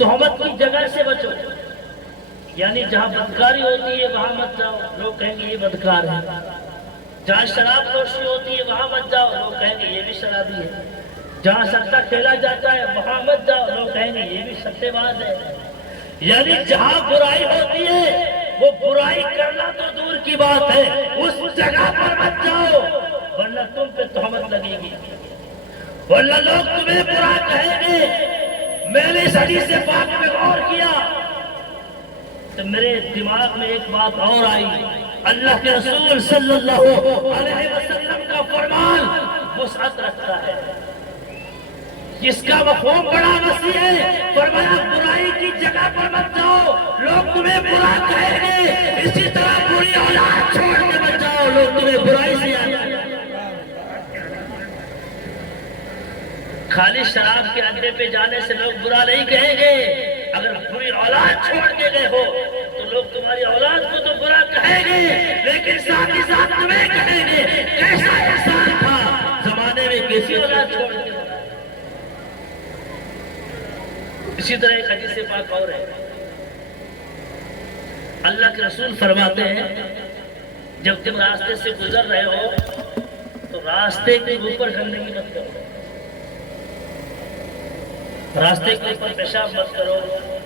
تہمت کی جگہ سے بچو، یعنی جہاں بدکاری ہوتی ہے وہاں مت جاؤ، لوگ کہیں گے یہ بدکار ہے۔ جہاں شراب نوشی ہوتی ہے وہاں مت جاؤ، لوگ کہیں گے یہ بھی شرابی ہے۔ جہاں سٹہ کھیلا جاتا ہے وہاں مت جاؤ، لوگ کہیں گے یہ بھی سٹے باز ہے۔ یعنی جہاں برائی ہوتی ہے وہ برائی کرنا تو دور کی بات ہے، اس جگہ پر مت جاؤ، ورنہ تم پہ تہمت لگے گی، ورنہ لوگ تمہیں برا کہیں گے۔ میں نے اس حدیث پاک میں غور کیا تو میرے دماغ میں ایک بات اور آئی، اللہ کے رسول صلی اللہ علیہ وسلم کا فرمان وسعت رکھتا ہے، جس کا مفہوم بڑا وسیع ہے۔ فرمایا برائی کی جگہ پر مت جاؤ، لوگ تمہیں برا کہیں گے، اسی طرح بری اولاد چھوڑ کے مت جاؤ، لوگ تمہیں برائی سے خالی شراب کے اڈے پہ جانے سے لوگ برا نہیں کہیں گے، اگر بری اولاد چھوڑ کے گئے ہو تو لوگ تمہاری اولاد کو تو برا کہیں گے، لیکن ساتھ ہی ساتھ تمہیں کہیں گے کیسا انسان تھا زمانے میں، کیسی اولاد چھوڑ کے۔ اسی طرح ایک حدیث پاک اور ہے، اللہ کے رسول فرماتے ہیں جب تم راستے سے گزر رہے ہو تو راستے کے اوپر گندگی مت کرو، راستے کے اوپر پیشاب مت کرو،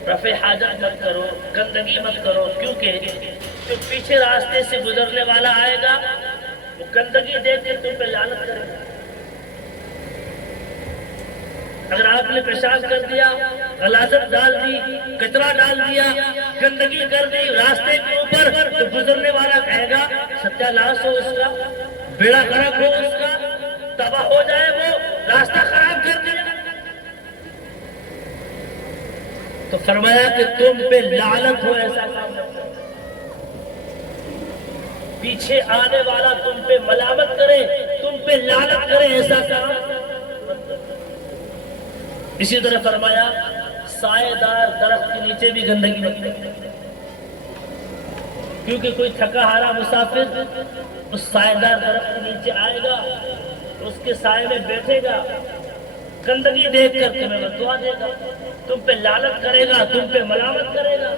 رفع حاجت مت کرو، گندگی مت کرو، کیونکہ جو پیچھے راستے سے گزرنے والا آئے گا وہ گندگی دیکھ کے تم پہ لعنت کرے گا۔ اگر آپ نے پیشاب کر دیا، غلاظت ڈال دی، کچرا ڈال دیا، گندگی کر دی راستے کے اوپر، تو گزرنے والا کہے گا ستیہ ناش ہو اس کا، بیڑا غرق ہو اس کا، تباہ ہو جائے، وہ راستہ خراب کر دیا۔ تو فرمایا کہ تم پہ لعنت ہو ایسا کام نہ کرو، پیچھے آنے والا تم پہ ملامت کرے، تم پہ لعنت کرے، ایسا کام مت کرو۔ اسی طرح فرمایا سائے دار درخت کے نیچے بھی گندگی مت کرو، کیونکہ کوئی تھکا ہارا مسافر اس سائے دار درخت کے نیچے آئے گا، اس کے سائے میں بیٹھے گا، گندگی دیکھ کر تمہیں بددعا دے گا، تم پہ لعنت کرے گا، تم پہ ملامت کرے گا۔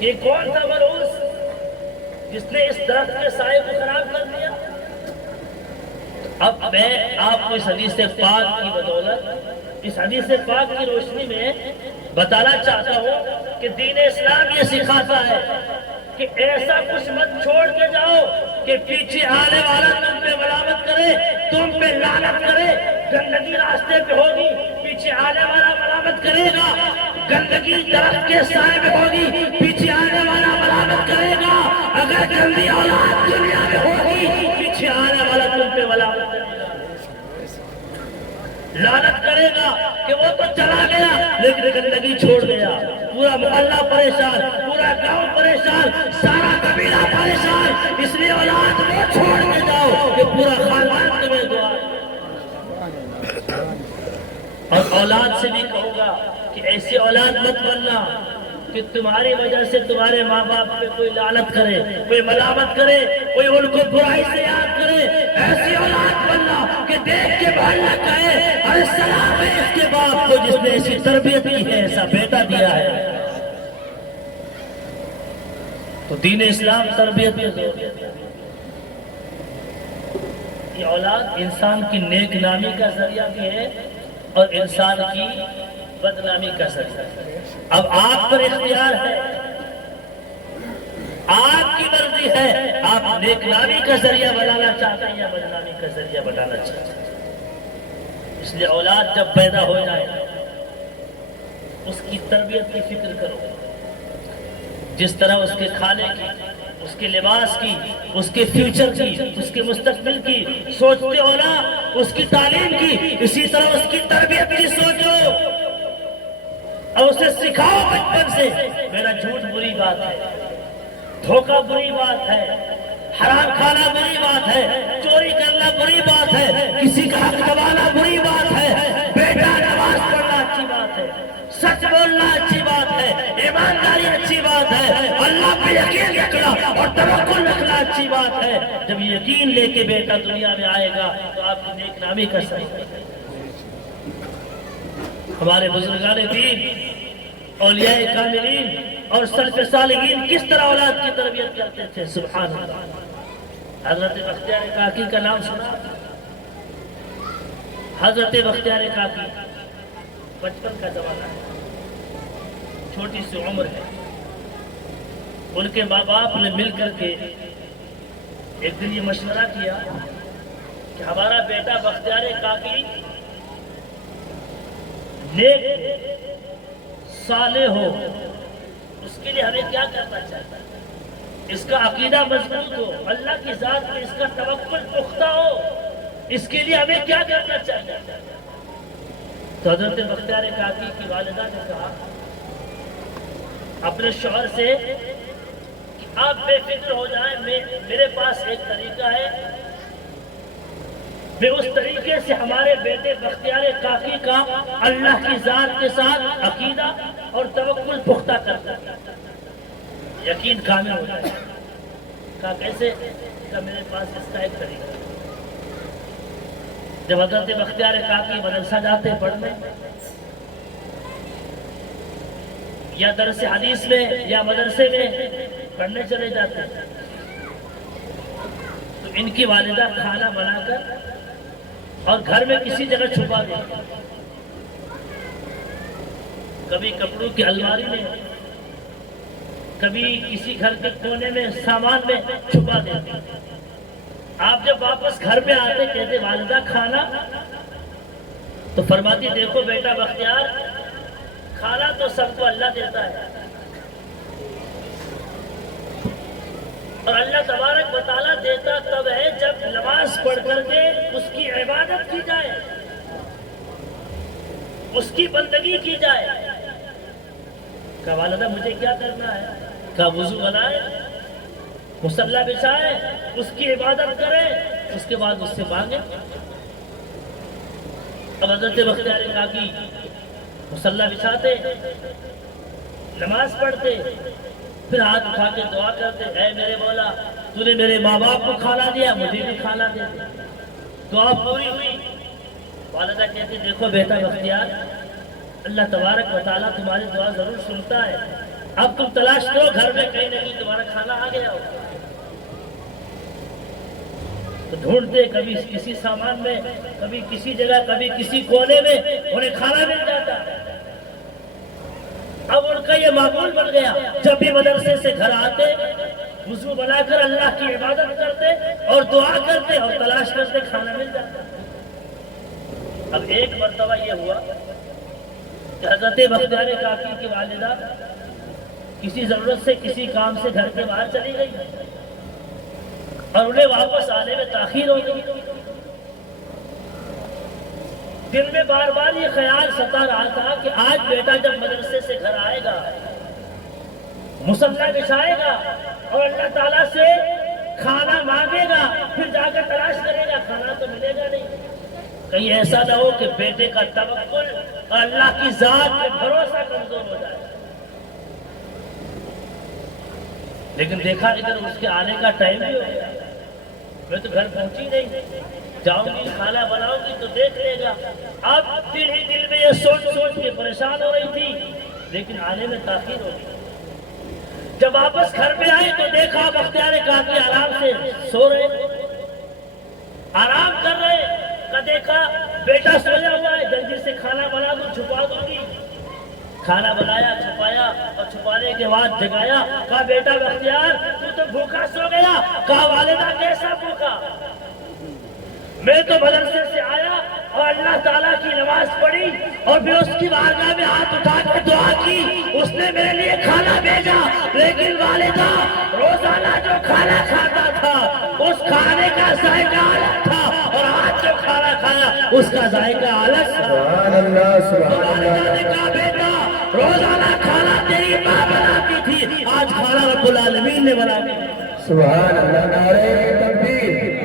یہ کون تھا ملعون جس نے اس درخت کے سائے کو خراب کر دیا؟ اب میں آپ کو اس حدیث پاک کی بدولت، اس حدیث پاک کی روشنی میں بتانا چاہتا ہوں کہ دین اسلام یہ سکھاتا ہے کہ ایسا کچھ مت چھوڑ کے جاؤ کہ پیچھے آنے والا تم پہ ملامت کرے، تم پہ لعنت کرے، گندگی راستے پہ ہوگی، پیچھے آنے والا ملامت کرے گا، گندگی درخت کے سائے میں ہوگی، پیچھے آنے والا ملامت کرے گا، اگر گندی اولاد دنیا میں ہوگی پیچھے آنے والا تم پہ ملامت کرے گا، لعنت کرے گا کہ وہ تو چلا گیا لیکن گندگی چھوڑ گیا، پورا محلہ پریشان، پورا گاؤں پریشان، سارا قبیلہ پریشان، اس لیے اولاد کو چھوڑ کے جاؤ کہ پورا خاندان تمہیں دعا۔ اور اولاد سے بھی کہوں گا کہ ایسی اولاد مت بننا کہ تمہاری وجہ سے تمہارے ماں باپ پہ کوئی لعنت کرے، کوئی ملامت کرے، کوئی ان کو برائی سے یاد کرے۔ ایسی اولاد بننا کہ دیکھ کے محلہ کہے ارے سلام ہے اس کے باپ کو جس نے ایسی تربیت کی ہے، ایسا بیٹا دیا ہے۔ تو دین اسلام تربیت میں زور دیتا ہے۔ یہ اولاد انسان کی نیک نامی کا ذریعہ بھی ہے اور انسان کی بدنامی کا ذریعہ ہے۔ اب آپ پر اختیار ہے، آپ کی مرضی ہے، آپ نیک نامی کا ذریعہ بنانا چاہتے ہیں یا بدنامی کا ذریعہ بنانا چاہتے ہیں۔ اس لیے اولاد جب پیدا ہو جائے اس کی تربیت کی فکر کرو، جس طرح اس کے کھانے کی، اس کے لباس کی، اس کے فیوچر کی، اس کے مستقبل کی سوچتے ہو نا، اس کی تعلیم کی، اسی طرح اس کی تربیت کی سوچو اور اسے سکھاؤ بچپن سے میرا جھوٹ بری بات ہے، دھوکہ بری بات ہے، حرام کھانا بری بات ہے، چوری کرنا بری بات ہے، کسی کا حق دبانا بری بات ہے، بیٹا نماز پڑھنا اچھی بات ہے، سچ بولنا اچھی بات ہے، ایمانداری اچھی بات ہے، اللہ پہ یقین رکھنا اور توکل رکھنا اچھی بات ہے۔ جب یقین لے کے بیٹا دنیا میں آئے گا تو آپ کی نیک نامی کا سبب ہے۔ ہمارے بزرگان دین، اولیاء کاملین اور سلف صالحین کس طرح اولاد کی تربیت کرتے تھے، سبحان اللہ۔ حضرت بختیار کاکی کا نام سنا؟ حضرت بختیار کاکی بچپن کا زمانہ ہے، چھوٹی سی عمر ہے۔ ان کے ماں باپ نے مل کر کے ایک دن یہ مشورہ کیا کہ ہمارا بیٹا بختیار کاکی نیک صالح ہو، اس کے لیے ہمیں کیا کرنا چاہیے؟ اس کا عقیدہ مضبوط ہو، اللہ کی ذات میں اس کا توکل پختہ ہو، اس کے لیے ہمیں کیا کرنا چاہیے؟ تو حضرت بختیار کاکی کی والدہ نے کہا اپنے شوہر سے کہ آپ بے فکر ہو جائیں، میرے پاس ایک طریقہ ہے، میں اس طریقے سے ہمارے بیٹے بختیار کاکی کا اللہ کی ذات کے ساتھ عقیدہ اور توکل پختہ کرتا ہے، یقین کامل ہو جائے۔ کہا کیسے؟ کہا میرے پاس اس کا ایک طریقہ ہے۔ جب حضرت بختیار کاکی مدرسہ جاتے پڑھنے، یا درس حدیث میں یا مدرسے میں پڑھنے چلے جاتے، تو ان کی والدہ کھانا بنا کر اور گھر میں کسی جگہ چھپا دیتی، کبھی کپڑوں کی الماری میں، کبھی کسی گھر کے کونے میں سامان میں چھپا دیتی۔ آپ جب واپس گھر میں آتے کہتے والدہ کھانا، تو فرماتی دیکھو بیٹا بختیار، کھانا تو سب کو اللہ دیتا ہے، اور اللہ تبارک و تعالیٰ دیتا تب ہے جب نماز پڑھ کر کے اس کی عبادت کی جائے، اس کی بندگی کی جائے۔ کہا والدہ مجھے کیا کرنا ہے؟ کہا وضو بنائے، مصلی بچھائے، اس کی عبادت کرے، اس کے بعد اس سے مانگے۔ اب حضرت بختیار کاکی مصلی بچھاتے، نماز پڑھتے، پھر ہاتھ اٹھا کے دعا کرتے، اے میرے مولا تو نے میرے ماں باپ کو کھانا دیا، مجھے بھی کھانا دے دے۔ دعا پوری ہوئی، والدہ کہتے دیکھو بیٹا بختیار، اللہ تبارک و تعالیٰ تمہاری دعا ضرور سنتا ہے، اب تم تلاش کرو گھر میں کہیں نہ کہیں تمہارا کھانا آ گیا ہو۔ تو ڈھونڈتے، کبھی کسی سامان میں، کبھی کسی جگہ، کبھی کسی کونے میں انہیں کھانا مل جاتا۔ اب ان کا یہ معمول بن گیا، جب بھی مدرسے سے گھر آتے وضو بنا کر اللہ کی عبادت کرتے اور دعا کرتے اور تلاش کرتے، کھانا مل جاتا۔ اب ایک مرتبہ یہ ہوا کہ حضرت بختیار کاکی کی والدہ کسی ضرورت سے، کسی کام سے گھر کے باہر چلی گئی اور انہیں واپس آنے میں تاخیر ہو گئی۔ دل میں بار بار یہ خیال ستا رہا تھا کہ آج بیٹا جب مدرسے سے گھر آئے گا، مصلی بچھائے گا اور اللہ تعالیٰ سے کھانا مانگے گا، پھر جا کر تلاش کرے گا، کھانا تو ملے گا نہیں۔ کہیں ایسا نہ ہو کہ بیٹے کا توکل اور اللہ کی ذات پہ بھروسہ کمزور ہو جائے۔ لیکن دیکھا ادھر اس کے آنے کا ٹائم بھی ہو گیا، میں تو گھر پہنچی نہیں، جاؤں گی کھانا بناؤں گی تو دیکھ لے گا۔ اب دل ہی دل میں یہ سوچ سوچ کے پریشان ہو رہی تھی، لیکن آنے میں تاخیر ہو گئی۔ جب واپس گھر میں آئے تو دیکھا بختیار کاکی آرام سے سو رہے، آرام کر رہے۔ کا دیکھا بیٹا سویا ہوا ہے، جلدی سے کھانا بنا دوں، چھپا دوں گی۔ کھانا بنایا، چھپایا اور چھپانے کے بعد جگایا، کہا بیٹا بختیار تو بھوکا سو گیا۔ کہا والدہ کیسا بھوکا؟ میں تو مدرسے سے آیا اور اللہ تعالیٰ کی نماز پڑھی اور پھر اس کی بارگاہ میں ہاتھ اٹھا کر دعا کی، اس نے میرے لیے کھانا بھیجا، لیکن والدہ روزانہ جو کھانا کھاتا تھا اس کھانے کا ذائقہ الگ تھا، اور آج جو کھانا کھایا اس کا ذائقہ الگ تھا۔ سبحان اللہ، سبحان والدہ نے اللہ، کہا بیٹا روزانہ کھانا تیری ماں بناتی تھی، آج کھانا رب العالمین نے بنا دیا۔ سبحان اللہ، نعرہ تکبیر،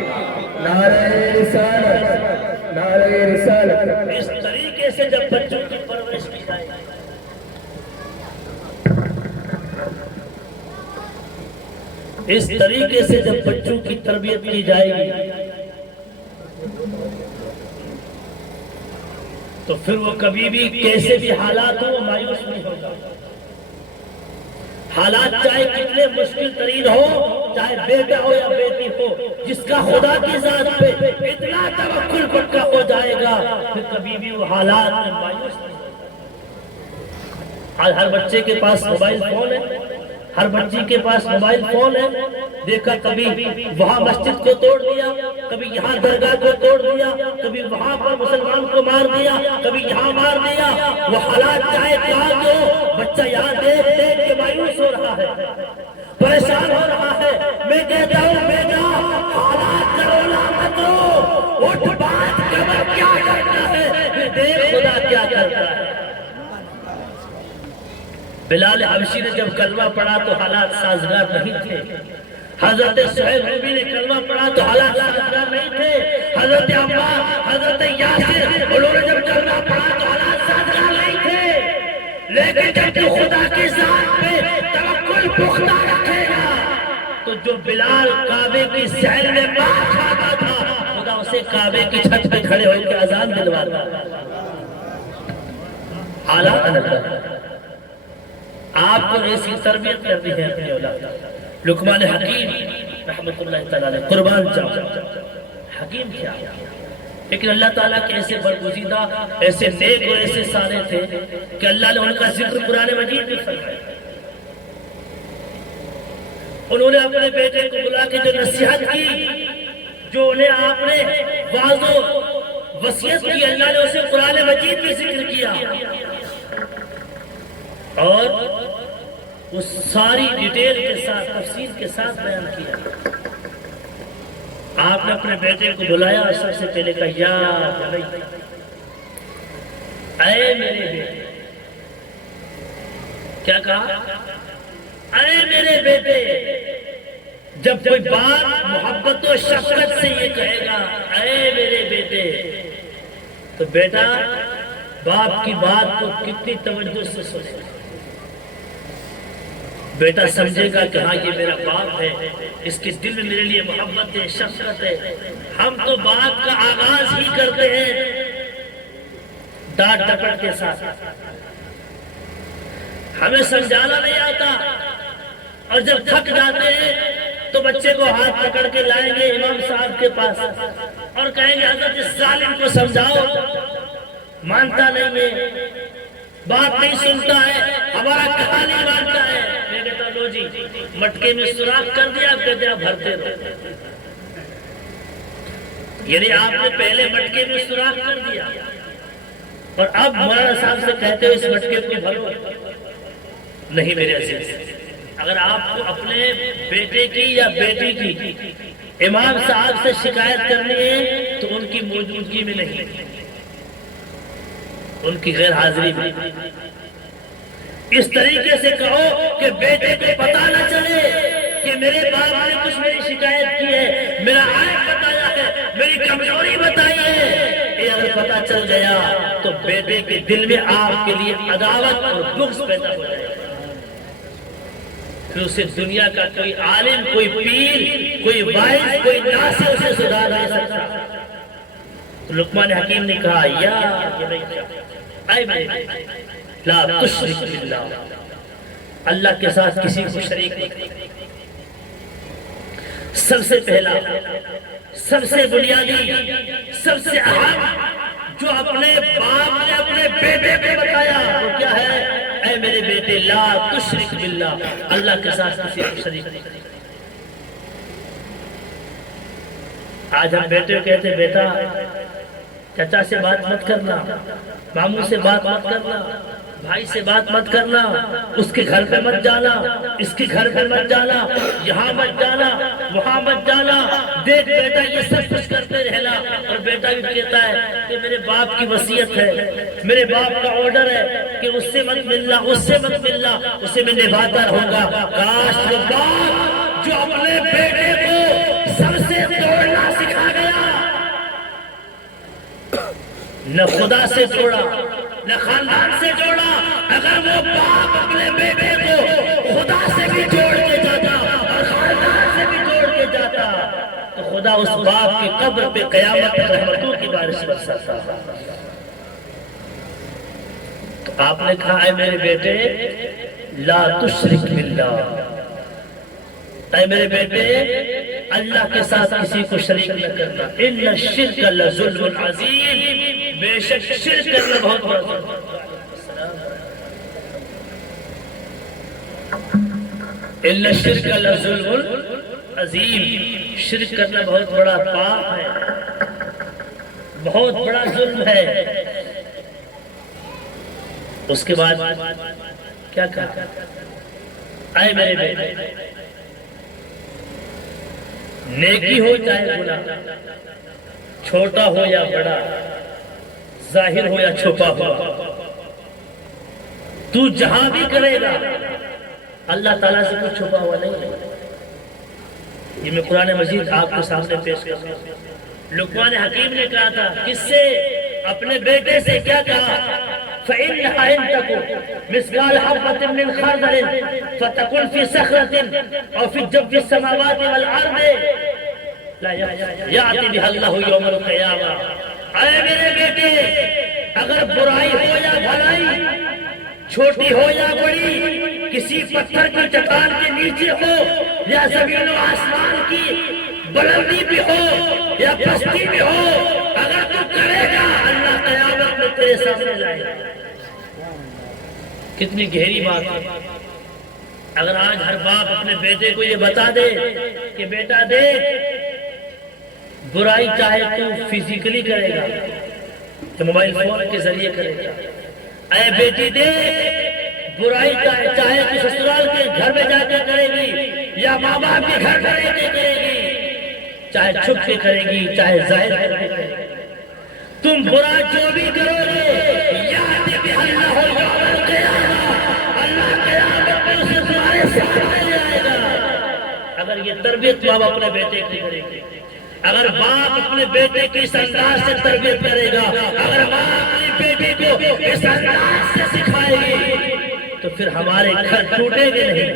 نعرہ رسالت، نعرہ رسالت۔ اس طریقے سے جب بچوں کی پرورش کی جائے، اس طریقے سے جب بچوں کی تربیت کی جائے گی تو پھر وہ کبھی بھی کیسے بھی حالات ہو وہ مایوس نہیں ہوگا. حالات چاہے کتنے مشکل ترین ہو، چاہے بیٹا ہو یا بیٹی ہو، جس کا خدا کی ذات پہ اتنا توکل پکا ہو جائے گا پھر کبھی بھی وہ حالات میں مایوس نہیں ہوگا. آج ہر بچے کے پاس موبائل فون ہے، ہر بچی کے پاس موبائل فون ہے. دیکھا کبھی وہاں مسجد کو توڑ دیا، کبھی یہاں درگاہ کو توڑ دیا، کبھی وہاں پر مسلمان کو مار دیا، کبھی یہاں مار دیا. وہ حالات چاہے کہاں کے ہو، بچہ یہاں دیکھ دیکھ کے مایوس ہو رہا ہے، پریشان ہو رہا ہے. میں کہتا ہوں بیٹا حالات کا رونا مت رو، اٹھ بات قبر کیا کرتا ہے پھر دیکھ خدا کیا کرتا ہے. بلال حبشی نے جب کلمہ پڑھا تو حالات سازگار نہیں تھے. حضرت سہیل رومی نے کلمہ پڑھا تو حالات سازگار نہیں تھے. حضرت عمار، حضرت یاسر، انہوں نے جب کلمہ پڑھا تو حالات سازگار نہیں تھے. لیکن جب تو خدا کی ذات پہ توکل پختہ رکھے گا تو جو بلال کعبے کی سہل میں مار کھاتا تھا خدا اسے کعبے کی چھت پہ کھڑے ہو کے اذان دلواتا. حالات اللہ آپ کو ایسی تربیت کرنی ہے اپنی اولاد. لقمان حکیم رحمت اللہ تعالیٰ نے قربان جاؤ حکیم کیا، لیکن اللہ تعالیٰ کے ایسے برگزیدہ، ایسے نیک اور ایسے سارے تھے کہ اللہ نے ان کا ذکر قرآن مجید میں فرمایا. انہوں نے اپنے بیٹے کو بلا کے جو نصیحت کی، جو انہیں آپ نے واضح وصیت کی، اللہ نے اسے قرآن مجید میں ذکر کیا اور اس ساری ڈیٹیل کے ساتھ تفصیل کے ساتھ بیان کیا. آپ نے اپنے بیٹے کو بلایا اور سب سے پہلے کہا یا بنی، اے میرے بیٹے. کیا کہا؟ اے میرے بیٹے. جب کوئی بات محبت و شفقت سے یہ کہے گا اے میرے بیٹے تو بیٹا باپ کی بات کو کتنی توجہ سے سنے گا. بیٹا سمجھے گا کہ ہاں یہ میرا باپ ہے، اس کے دل میں میرے لیے محبت ہے، شفقت ہے. ہم تو بات کا آغاز ہی کرتے ہیں ڈانٹ ڈپٹ کے ساتھ. ہمیں سمجھانا نہیں آتا اور جب تھک جاتے ہیں تو بچے کو ہاتھ پکڑ کے لائیں گے امام صاحب کے پاس اور کہیں گے حضرت اس ظالم کو سمجھاؤ، مانتا نہیں ہے، بات نہیں سنتا ہے، ہمارا کہا نہیں مانتا ہے. میں کہتا ہوں لو جی مٹکے میں سوراخ کر دیا، آپ کہتے ہیں بھرتے رہو. یعنی آپ نے پہلے مٹکے میں سوراخ کر دیا اور اب مولانا صاحب سے کہتے ہو اس مٹکے کو بھرو. نہیں میرے عزیز، اگر آپ کو اپنے بیٹے کی یا بیٹی کی امام صاحب سے شکایت کرنی ہے تو ان کی موجودگی میں نہیں، ان کی غیر حاضری میں. اس طریقے سے کہو کہ بیٹے کو پتہ نہ چلے کہ میرے باپ نے کچھ میری شکایت کی ہے، میرا عیب بتایا ہے، میری کمزوری بتائی ہے. یہ اگر پتہ چل گیا تو بیٹے کے دل میں آپ کے لیے عداوت اور بغض پیدا ہو جائے گا. پھر اسے دنیا کا کوئی عالم، کوئی پیر، کوئی واعظ، کوئی ناصح اسے سدھار نہیں سکتا. تو لقمان حکیم نے کہا یا اے میرے لا تشرک باللہ، اللہ کے ساتھ کسی کو شریک نہیں. سب سے پہلا، سب سے بنیادی، سب سے اہم جو اپنے باپ نے اپنے بیٹے کو بتایا وہ کیا ہے؟ اے میرے بیٹے لا تشرک باللہ، اللہ کے ساتھ کسی کو شریک نہیں. آج ہم بیٹے کو کہتے ہیں بیٹا چچا سے بات مت کرنا، ماموں سے بات مت کرنا، بھائی سے بات مت کرنا، اس کے گھر پہ مت جانا، اس کے گھر پہ مت جانا، یہاں مت جانا، وہاں مت جانا. دیکھ بیٹا یہ سب کچھ کرتے رہنا. اور بیٹا بھی کہتا ہے کہ میرے باپ کی وصیت ہے، میرے باپ کا آرڈر ہے کہ اس سے مت ملنا، اس سے مت ملنا، اسے میں نبھاتا رہوں گا. کاش وہ باپ جو اپنے بیٹے کو سب سے توڑنا سکھا گیا، نہ خدا سے جوڑا نہ خاندان سے جوڑا. اگر وہ باپ اپنے بیٹے کو خدا سے بھی جوڑ کے جاتا اور خاندان سے بھی جوڑ کے جاتا تو خدا اس باپ کی قبر پہ قیامت میں رحمتوں کی بارش برساتا. آپ نے کہا اے میرے بیٹے لا تشرک باللہ، اے میرے بیٹے اللہ کے ساتھ کسی کو شریک نہ کرنا، ان الشرک لظلم عظیم، بے شک شرک کرنا بہت بڑا ظلم ہے۔ ان الشرک لظلم عظیم، شرک کرنا بہت بڑا پاپ ہے، بہت بڑا ظلم ہے۔ اس کے بعد کیا کہا؟ اے میرے بیٹے نیکی ہو چاہے گناہ، چھوٹا ہو یا بڑا، ظاہر ہو یا چھپا ہو، تو جہاں بھی کرے گا اللہ تعالیٰ سے کچھ چھپا ہوا نہیں ہے۔ یہ میں قرآن مجید آپ کے سامنے پیش کر رہا ہوں۔ لقمان حکیم نے کہا تھا کس سے؟ اپنے بیٹے سے کیا کہا؟ فَإِنَّهَا إِن تَكُ مِثْقَالَ حَبَّةٍ مِّنْ خَرْدَلٍ فَتَكُنْ فِي صَخْرَةٍ أَوْ فِي جَوْفِ السَّمَاوَاتِ وَالْأَرْضِ لَا يَأْتِ بِهَا اللَّهُ يَوْمَ الْقِيَامَةِ۔ اے میرے بیٹے اگر برائی ہو یا بھلائی، چھوٹی ہو یا بڑی، کسی پتھر کی چٹان کے نیچے ہو یا زمین و آسمان کی بلندی بھی ہو یا پستی بھی ہو، اگر تو کرے گا اللہ قیامت میں تیرے سامنے لائے گا۔ کتنی گہری بات ہے۔ اگر آج ہر باپ اپنے بیٹے کو یہ بتا دے کہ بیٹا دیکھ برائی چاہے تو فزیکلی کرے گا تو موبائل فون کے ذریعے کرے گا، اے بیٹی دیکھ برائی چاہے تو سسرال کے گھر میں جا کے کرے گی یا ماں باپ کے گھر میں رہ کے کرے گی، چاہے چھپ کے کرے گی چاہے ظاہر کر کے کرے گی، تم برا جو بھی کرو گے یاد بھی اللہ ہو یوم القیامہ، اللہ قیامت میں اسے تمہارے سامنے لے آئے گا۔ اگر یہ تربیت باپ اپنے بیٹے کی کرے گی، اگر باپ اپنے بیٹے کی اس انداز سے تربیت کرے گا، اگر باپ اپنی بیٹی کو اس انداز سے سکھائے گی تو پھر ہمارے گھر ٹوٹیں گے نہیں،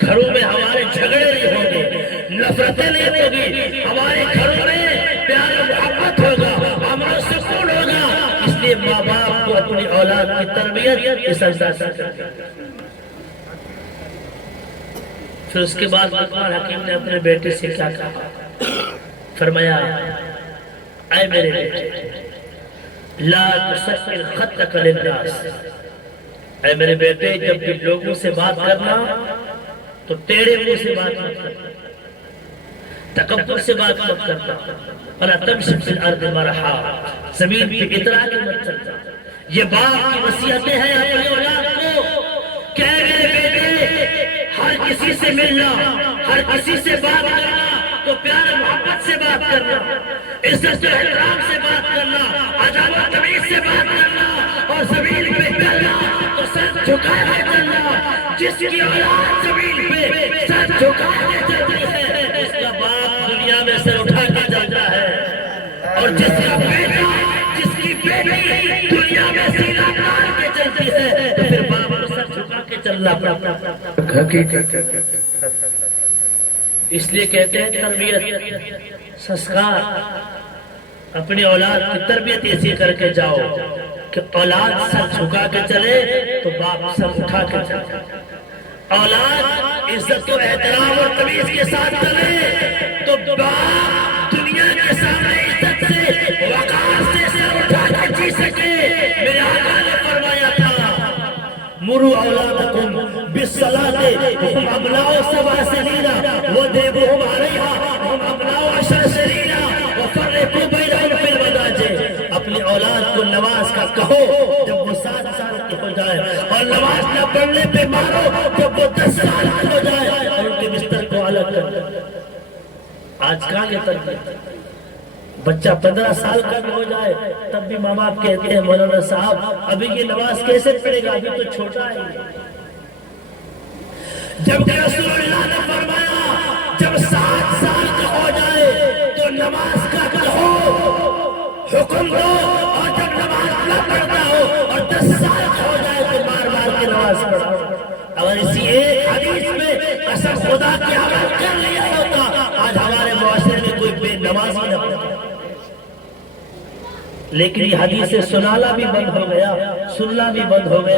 گھروں میں ہمارے جھگڑے نہیں ہوں گے، نفرتیں نہیں ہوگی، ہمارے گھروں میں پیار و محبت ہوگا، امن و سکون ہوگا۔ اس لیے ماں باپ کو اپنی اولاد کی تربیت اس انداز سے کریں۔ پھر اس کے بعد لقمان حکیم نے اپنے بیٹے سے کیا کہا؟ فرمایا اے میرے بیٹے لا تسکر خطک للناس، اے میرے بیٹے جب بھی لوگوں سے بات کرنا تو ٹیڑے منہ سے بات مت کرنا، تکبر سے بات مت کرنا، ولا تمشی فی الارض مرحا، زمین پہ اترا کے مت چلتا۔ یہ باپ کی وصیتیں ہیں اپنی اولاد کو کہ اے میرے بیٹے ہر کسی سے ملنا، ہر کسی سے بات کرنا تو پیار محبت سے بات کرنا، عزت و احترام سے بات کرنا، ادب و تمیز سے بات کرنا، اور زمین پہ چلنا تو سر جھکا کے چلنا۔ جس کی اولاد زمین پہ سر جھکا کے چلتی ہے اس کا باپ دنیا میں سر اٹھا کے چلتا ہے، اور جس کا بیٹا جس کی بیٹی دنیا میں سینہ تان کے چلتی ہے تو پھر باپ کو سر جھکا کے چلنا پڑتا ہے۔ اس لیے کہتے ہیں تربیت سنسکار، اپنی اولاد کی تربیت ایسی کر کے جاؤ کہ اولاد سر جھکا کے چلے تو باپ سر اٹھا کے چلے، اولاد عزت و احترام اور تمیز کے ساتھ چلے تو باپ دنیا کے سامنے عزت سے وقار سے سر اٹھا کے جی سکے۔ میرے آقا نے فرمایا تھا مروا اولادکم بالصلاۃ وهم ابناء 7 سنین وادربوهم علیہا وهم ابناء 10 سنین وفرقوا بینہم فی المضاجع، اپنی اولاد کو نماز کا کہو جب وہ 7 سال کی ہو جائے، اور نماز نہ پڑھنے پہ مارو جب وہ 10 سال کی ہو جائے، اور ان کے بستر کو الگ کر دو۔ آج کہاں یہ تربیت؟ بچہ 15 سال کا بھی ہو جائے تب بھی ماں باپ کہتے ہیں مولانا صاحب ابھی یہ نماز کیسے پڑھے گا، ابھی تو چھوٹا ہے۔ جبکہ رسول اللہ نے فرمایا جب 7 سال کا ہو جائے تو نماز کا کہو، حکم دو، اور جب نماز نہ پڑھتا ہو اور 10 سال کا ہو جائے تو بار بار کی نماز پڑھو۔ اگر اسی ایک حدیث میں قسم خدا کی عمل کر لیا ہوتا آج ہمارے معاشرے میں کوئی بے نمازی نہ پڑھتا۔ لیکن یہ حدیث سنانا بھی بند ہو گیا، سننا بھی بند ہو گیا۔